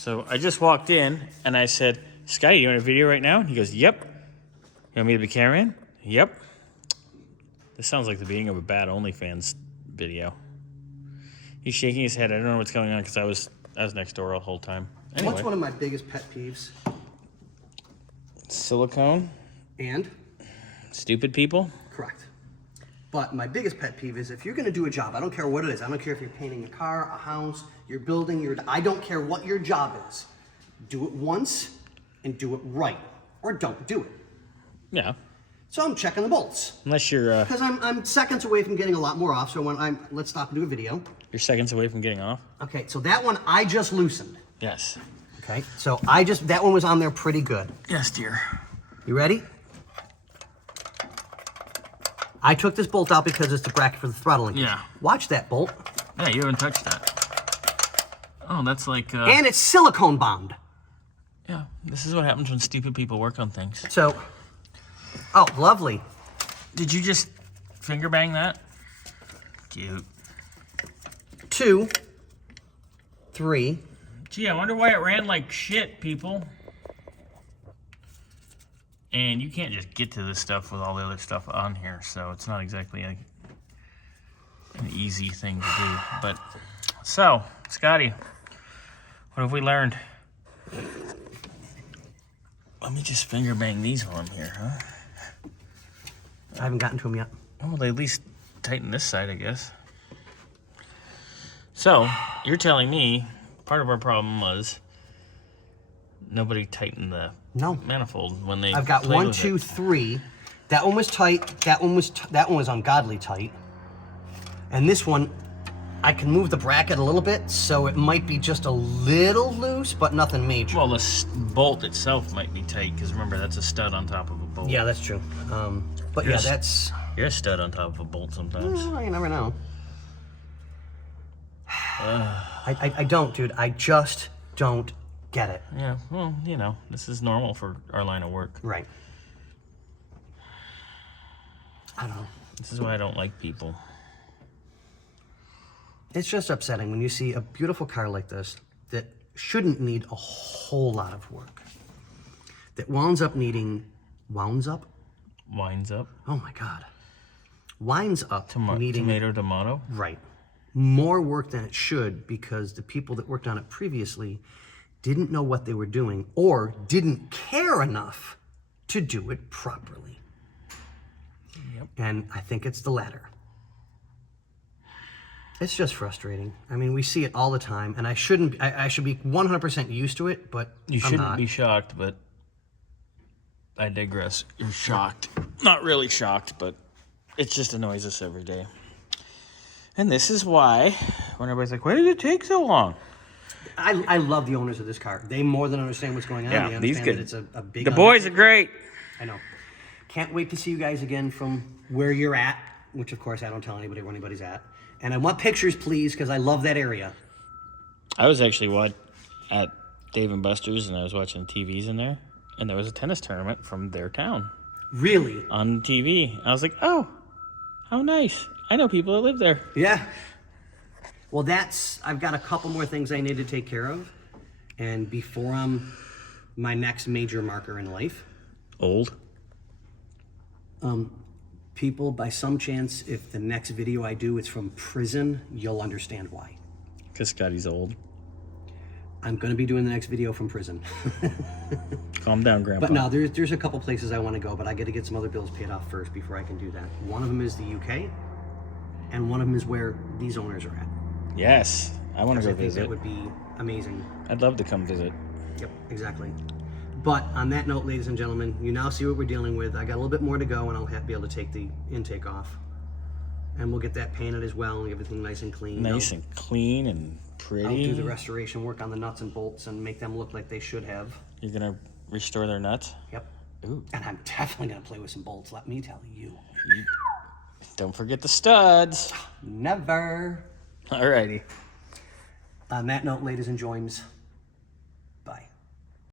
So I just walked in and I said, Scotty, you want a video right now? And he goes, yep. You want me to be cameraman? Yep. This sounds like the beginning of a bad OnlyFans video. He's shaking his head. I don't know what's going on because I was next door the whole time. Anyway. What's one of my biggest pet peeves? Silicone. And? Stupid people. Correct. But my biggest pet peeve is if you're going to do a job, I don't care what it is. I don't care if you're painting a car, a house, you're building, I don't care what your job is. Do it once and do it right. Or don't do it. Yeah. So I'm checking the bolts. Unless you're... Because I'm seconds away from getting a lot more off, so let's stop and do a video. You're seconds away from getting off? Okay, so that one I just loosened. Yes. Okay, so that one was on there pretty good. Yes, dear. You ready? I took this bolt out because it's the bracket for the throttling. Yeah. Watch that bolt. Yeah, you haven't touched that. Oh, that's like... And it's silicone bound. Yeah, this is what happens when stupid people work on things. So, oh, lovely. Did you just finger bang that? Cute. 2, 3. Gee, I wonder why it ran like shit, people. And you can't just get to this stuff with all the other stuff on here, so it's not exactly an easy thing to do. But, so, Scotty, what have we learned? Let me just finger bang these while I'm here, huh? I haven't gotten to them yet. Oh, they at least tighten this side, I guess. So, you're telling me part of our problem was nobody tightened the manifold when they I've got played 1, with 2, it. 3. That one was tight. That one was ungodly tight. And this one, I can move the bracket a little bit, so it might be just a little loose, but nothing major. Well, the bolt itself might be tight, because remember, that's a stud on top of a bolt. Yeah, that's true. But yeah, that's... You're a stud on top of a bolt sometimes. Well, you never know. I don't, dude. I just don't get it. Yeah, well, you know, this is normal for our line of work. Right. I don't know. This is why I don't like people. It's just upsetting when you see a beautiful car like this that shouldn't need a whole lot of work. That winds up needing... Winds up? Oh my God. Winds up needing... Tomato? Right. More work than it should because the people that worked on it previously didn't know what they were doing or didn't care enough to do it properly. Yep. And I think it's the latter. It's just frustrating. I mean, we see it all the time, and I should be 100% used to it, but You shouldn't be shocked, but I digress. You're shocked. Not really shocked, but it just annoys us every day. And this is why, when everybody's like, why did it take so long? I love the owners of this car. They more than understand what's going on. Yeah, they these understand kids. that it's a big... The boys are great. I know. Can't wait to see you guys again from where you're at, which of course I don't tell anybody where anybody's at. And I want pictures, please, because I love that area. I was actually at Dave & Buster's, and I was watching TVs in there, and there was a tennis tournament from their town. Really? On TV. I was like, oh, how nice. I know people that live there. Yeah. Well, I've got a couple more things I need to take care of. And before I'm my next major marker in life. Old? People, by some chance, if the next video I do is from prison, you'll understand why. Because Scotty's old. I'm going to be doing the next video from prison. Calm down, Grandpa. But no, there's a couple places I want to go, but I got to get some other bills paid off first before I can do that. One of them is the UK, and one of them is where these owners are at. Yes, I want to go visit. That would be amazing. I'd love to come visit. Yep, exactly. But on that note, ladies and gentlemen, you now see what we're dealing with. I got a little bit more to go, and I'll be able to take the intake off. And we'll get that painted as well, and get everything nice and clean. Nice and clean and pretty. I'll do the restoration work on the nuts and bolts and make them look like they should have. You're going to restore their nuts? Yep. Ooh. And I'm definitely going to play with some bolts, let me tell you. Don't forget the studs. Never. Alrighty. On that note, ladies and joins,